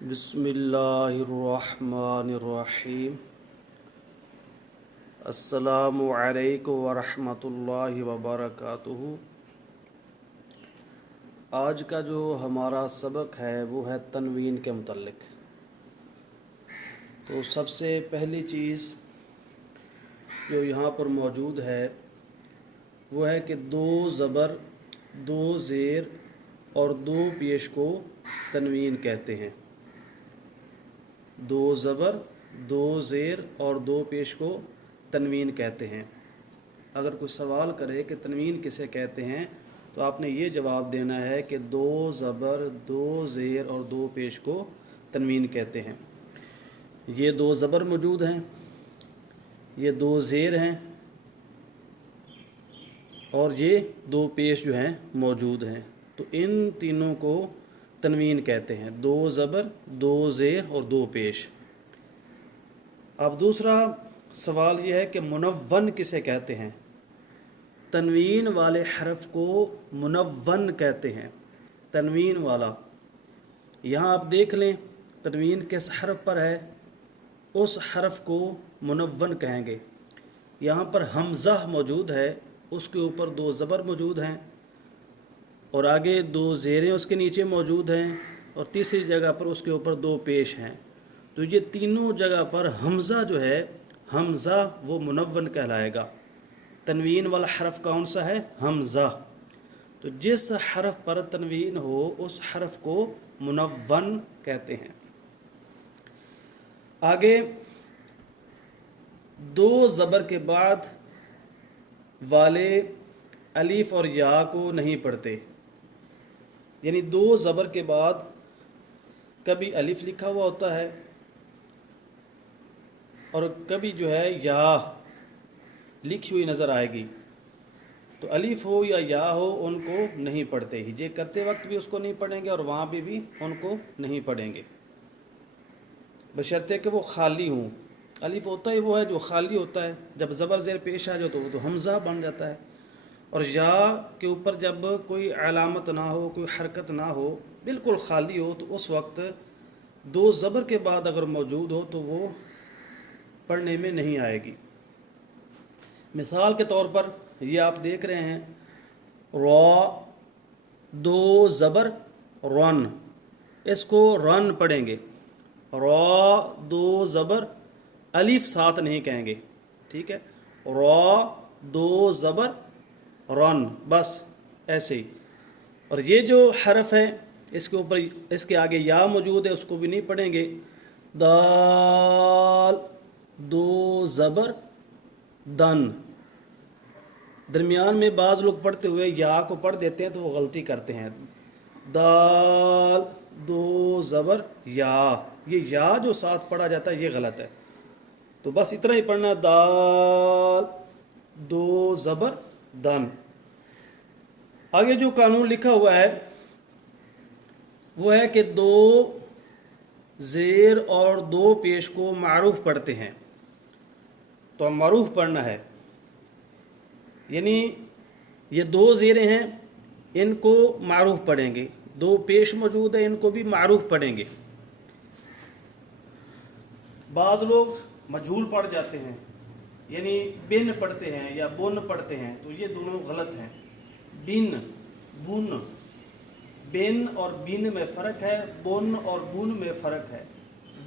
बिस्मिल्लाहिर्रहमानिर्रहीम। अस्सलामु अलैकुम वरहमतुल्लाहि वबरकातुहू। आज का जो हमारा सबक है वो है तनवीन के मुतल्लिक। तो सबसे पहली चीज़ जो यहाँ पर मौजूद है वो है कि दो ज़बर, दो ज़ेर और दो पेश को तनवीन कहते हैं। दो ज़बर, दो ज़ेर और दो पेश को तनवीन कहते हैं। अगर कोई सवाल करे कि तनवीन किसे कहते हैं तो आपने ये जवाब देना है कि दो ज़बर, दो ज़ेर और दो पेश को तनवीन कहते हैं। ये दो ज़बर मौजूद हैं, ये दो ज़ेर हैं और ये दो पेश जो हैं मौजूद हैं। तो इन तीनों को तनवीन कहते हैं, दो ज़बर, दो ज़ेर और दो पेश। अब दूसरा सवाल ये है कि मुनव्वन किसे कहते हैं। तनवीन वाले हरफ को मुनव्वन कहते हैं। तनवीन वाला, यहाँ आप देख लें तनवीन किस हरफ पर है, उस हरफ को मुनव्वन कहेंगे। यहाँ पर हमज़ा मौजूद है, उसके ऊपर दो ज़बर मौजूद हैं और आगे दो ज़ेरें उसके नीचे मौजूद हैं और तीसरी जगह पर उसके ऊपर दो पेश हैं। तो ये तीनों जगह पर हमज़ा जो है, हमज़ा वो मुनव्वन कहलाएगा। तनवीन वाला हरफ कौन सा है? हमज़ा। तो जिस हरफ पर तनवीन हो उस हरफ को मुनव्वन कहते हैं। आगे दो ज़बर के बाद वाले अलीफ और या को नहीं पढ़ते, यानी दो ज़बर के बाद कभी अलिफ लिखा हुआ होता है और कभी जो है या लिखी हुई नज़र आएगी। तो अलिफ हो या या हो उनको नहीं पढ़ते ही, ये करते वक्त भी उसको नहीं पढ़ेंगे और वहाँ भी उनको नहीं पढ़ेंगे, बशर्ते कि वो खाली हों। अलिफ होता ही वो है जो खाली होता है, जब ज़बर ज़ेर पेश आ जाए तो वो तो हमज़ा बन जाता है। और या के ऊपर जब कोई अलामत ना हो, कोई हरकत ना हो, बिल्कुल खाली हो, तो उस वक्त दो ज़बर के बाद अगर मौजूद हो तो वो पढ़ने में नहीं आएगी। मिसाल के तौर पर ये आप देख रहे हैं रॉ, दो ज़बर रन, इसको रन पढ़ेंगे। रॉ दो ज़बर, अलिफ साथ नहीं कहेंगे, ठीक है। रॉ दो ज़बर रन, बस ऐसे ही। और ये जो हरफ है इसके ऊपर, इसके आगे या मौजूद है, उसको भी नहीं पढ़ेंगे। दाल दो ज़बर दन, दरमियान में बाज़ लोग पढ़ते हुए या को पढ़ देते हैं तो वो गलती करते हैं। दाल दो ज़बर या, ये या जो साथ पढ़ा जाता है ये गलत है। तो बस इतना ही पढ़ना, दाल दो ज़बर दन। आगे जो कानून लिखा हुआ है वो है कि दो ज़ेर और दो पेश को मारूफ पढ़ते हैं। तो हम मारूफ पढ़ना है, यानी ये दो ज़ेरें हैं इनको मारूफ पढ़ेंगे, दो पेश मौजूद है इनको भी मारूफ पढ़ेंगे। बाज़ लोग मजहूल पढ़ जाते हैं, यानी बिन पढ़ते हैं या बुन पढ़ते हैं, तो ये दोनों गलत हैं। बिन, बुन, बिन और बिन में फ़र्क है, बुन और बुन में फ़र्क है।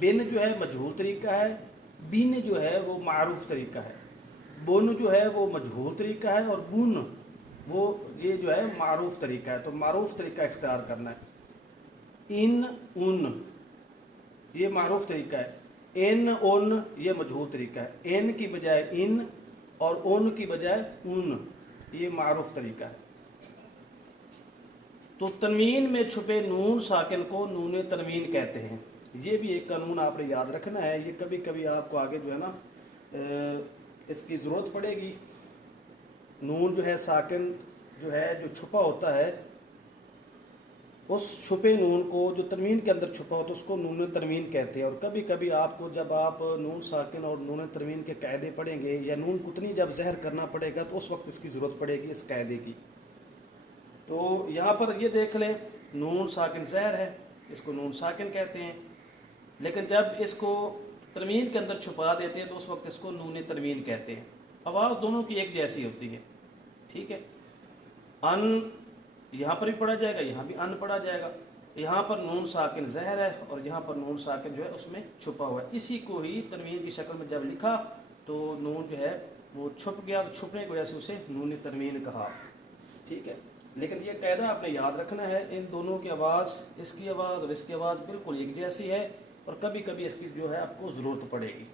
बिन जो है मजहूल तरीका है, बिन जो है वो मारूफ तरीका है। बुन जो है वो मजहूल तरीका है और बुन वो ये जो है मारूफ तरीका है। तो मारूफ तरीका इख्तियार करना है। इन उन ये मारूफ तरीका है, इन उन ये मजहूल तरीका है। इन की बजाय इन और उन की बजाय उन, ये मारूफ तरीका है। तो तनवीन में छुपे नून साकिन को नून तनवीन कहते हैं। ये भी एक कानून आपने याद रखना है, ये कभी कभी आपको आगे जो है ना इसकी ज़रूरत पड़ेगी। नून जो है साकिन जो है जो छुपा होता है, उस छुपे नून को जो तनवीन के अंदर छुपा होता है उसको नून तनवीन कहते हैं। और कभी कभी आपको जब आप नून साकिन और नून तनवीन के कायदे पढ़ेंगे या नून कुतनी जब ज़हर करना पड़ेगा तो उस वक्त इसकी ज़रूरत पड़ेगी इस कायदे की। तो यहाँ पर ये देख लें, नून साकिन ज़हर है, इसको नून साकिन कहते हैं। लेकिन जब इसको तनवीन के अंदर छुपा देते हैं तो उस वक्त इसको नून तनवीन कहते हैं। आवाज़ दोनों की एक जैसी होती है, ठीक है। अन यहाँ पर भी पढ़ा जाएगा, यहाँ भी अन पढ़ा जाएगा। यहाँ पर नून साकिन ज़हर है और यहाँ पर नून साकिन जो है उसमें छुपा हुआ है। इसी को ही तनवीन की शक्ल में जब लिखा तो नून जो है वो छुप गया, तो छुपने की वजह से उसे नून तनवीन कहा, ठीक है। लेकिन ये कायदा आपने याद रखना है, इन दोनों की आवाज़, इसकी आवाज़ और इसकी आवाज़ बिल्कुल एक जैसी है और कभी कभी इसकी जो है आपको ज़रूरत पड़ेगी।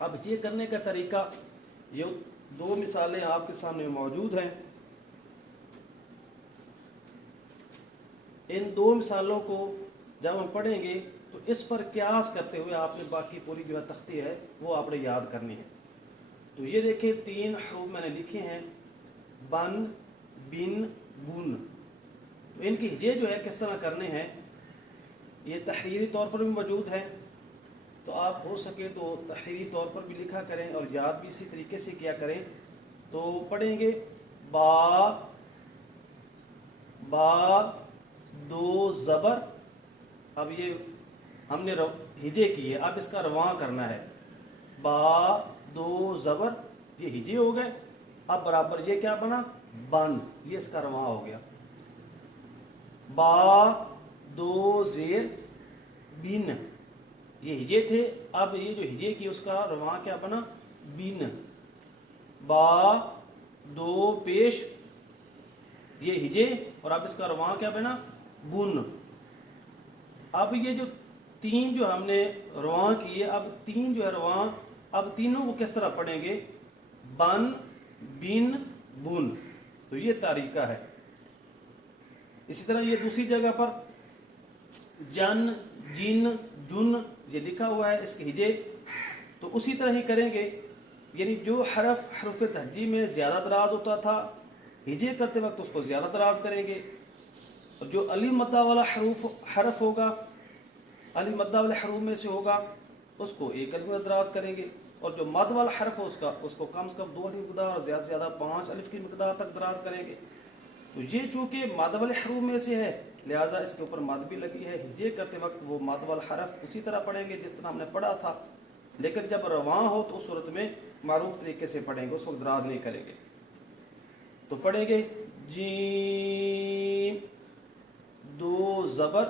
अब ये करने का तरीका, ये दो मिसालें आपके सामने मौजूद हैं। इन दो मिसालों को जब हम पढ़ेंगे तो इस पर क्यास करते हुए आपने बाकी पूरी जो है तख्ती है वो आपने याद करनी है। तो ये देखिए 3 हरूफ मैंने लिखे हैं, बन, बिन, बुन। तो इनकी हिजे जो है किस तरह करने हैं ये तहरीरी तौर पर भी मौजूद है, तो आप हो सके तो तहरीरी तौर पर भी लिखा करें और याद भी इसी तरीके से किया करें। तो पढ़ेंगे बा, बा, दो ज़बर। अब ये हमने हिजे की है, अब इसका रवां करना है। बा, दो ज़बर, ये हिजे हो गए। अब बराबर ये क्या बना, बन, ये इसका रवां हो गया। बा, दो ज़ेर, बिन, ये हिजे थे, अब ये जो हिजे की उसका रवां क्या बना, बिन। बा, दो पेश, ये हिजे और अब इसका रवां क्या बना, बुन। अब ये जो 3 जो हमने रवां किए, अब 3 जो है रवां, अब तीनों को किस तरह पढ़ेंगे, बन, बिन, बुन। तो ये तरीका है। इसी तरह ये दूसरी जगह पर जन, जिन, जुन ये लिखा हुआ है, इसके हिजे तो उसी तरह ही करेंगे। यानी जो हरफ तहजी में ज़्यादा दराज होता था, हिजे करते वक्त उसको ज़्यादा दराज करेंगे। और जो अली मद्दा वाला हरफ होगा, अली मद्दा वाले हरूफ में से होगा, उसको एक अलिफ में दराज करेंगे। और जो मद वाला हरफ है उसको कम से कम 2 अलिफ की मकदार और ज़्यादा से ज़्यादा 5 अलिफ की मकदार तक दराज करेंगे। तो ये चूँकि मद वाले हरूफ में से है, लिहाजा इसके ऊपर मद भी लगी है। हिजे करते वक्त वो मद वाला हरफ उसी तरह पढ़ेंगे जिस तरह हमने पढ़ा था, लेकिन जब रवां हो तो उस सूरत में मारूफ तरीके से पढ़ेंगे, उस वक्त दराज नहीं करेंगे। तो पढ़ेंगे जी, दो ज़बर,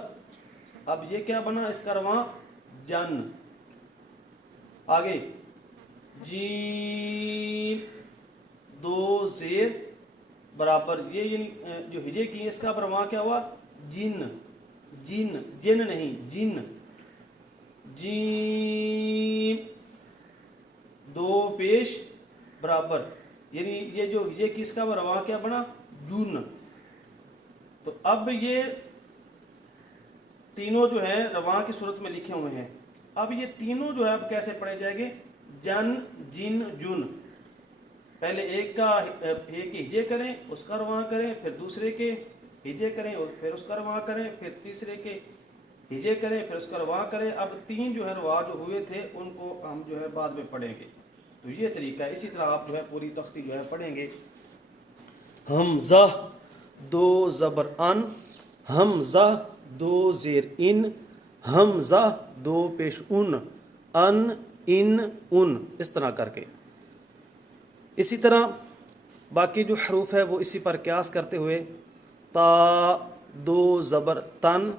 अब ये क्या बना, इसका रवां जन। आगे जी, दो ज़ेर बराबर, ये जो हिजे की इसका रवां क्या हुआ, जिन, जिन, जिन नहीं, जिन। जी, दो पेश बराबर, यानी ये जो हिजे की इसका रवां क्या बना, जुन। तो अब ये तीनों जो है रवां की सूरत में लिखे हुए हैं। अब ये तीनों जो है अब कैसे पढ़े जाएंगे, जन, जिन, जुन। पहले एक की हिजे करें, उसका रवां करें, फिर दूसरे के हिजे करें और फिर उसका रवां करें, फिर तीसरे के हिजे करें, फिर उसका रवां करें। अब 3 जो है रवा जो हुए थे उनको हम जो है बाद में पढ़ेंगे। तो ये तरीका है। इसी तरह आप जो है पूरी तख्ती जो है पढ़ेंगे। हमज़ा, दो ज़बर अन, हमज़ा, दो ज़ेर इन, हमज़ा, दो पेश उन, अन, इन, उन, इस तरह करके। इसी तरह बाकी जो हरूफ है वो इसी पर क्यास करते हुए, ता, दो ज़बर तन,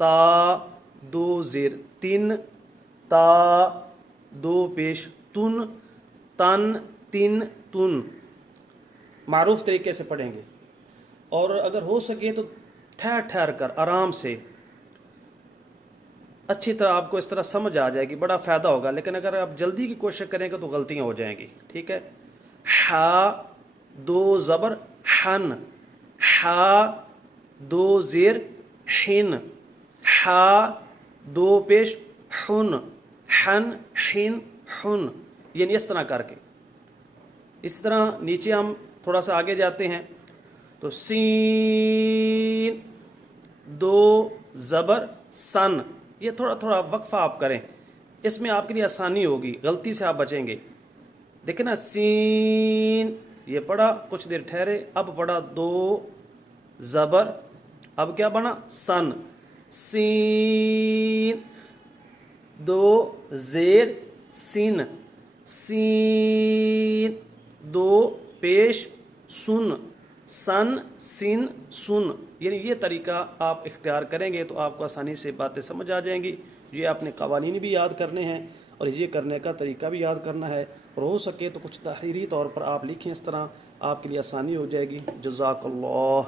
ता, दो ज़ेर तिन, ता, दो पेश तुन, तन, तिन, तुन, मारूफ तरीके से पढ़ेंगे। और अगर हो सके तो ठहर ठहर कर आराम से अच्छी तरह आपको इस तरह समझ आ जाएगी, बड़ा फ़ायदा होगा। लेकिन अगर आप जल्दी की कोशिश करेंगे तो गलतियां हो जाएंगी, ठीक है। हा, दो ज़बर हन, हा, दो ज़ेर हिन, हा, दो पेश हुन, हन, हिन, हुन, यानी इस तरह करके। इस तरह नीचे हम थोड़ा सा आगे जाते हैं तो सीन, दो ज़बर सन, ये थोड़ा थोड़ा वक्फा आप करें, इसमें आपके लिए आसानी होगी, गलती से आप बचेंगे। देखें ना, सीन ये पढ़ा, कुछ देर ठहरे, अब पढ़ा दो ज़बर, अब क्या बना, सन, सीन, دو زیر سین سین دو پیش سن سن سن سن یعنی یہ طریقہ آپ اختیار کریں گے تو آپ کو آسانی سے باتیں سمجھ آ جائیں گی. یہ اپنے قوانین بھی یاد کرنے ہیں اور یہ کرنے کا طریقہ بھی یاد کرنا ہے اور ہو سکے تو کچھ تحریری طور پر آپ لکھیں اس طرح آپ کے لیے آسانی ہو جائے گی. جزاک اللہ.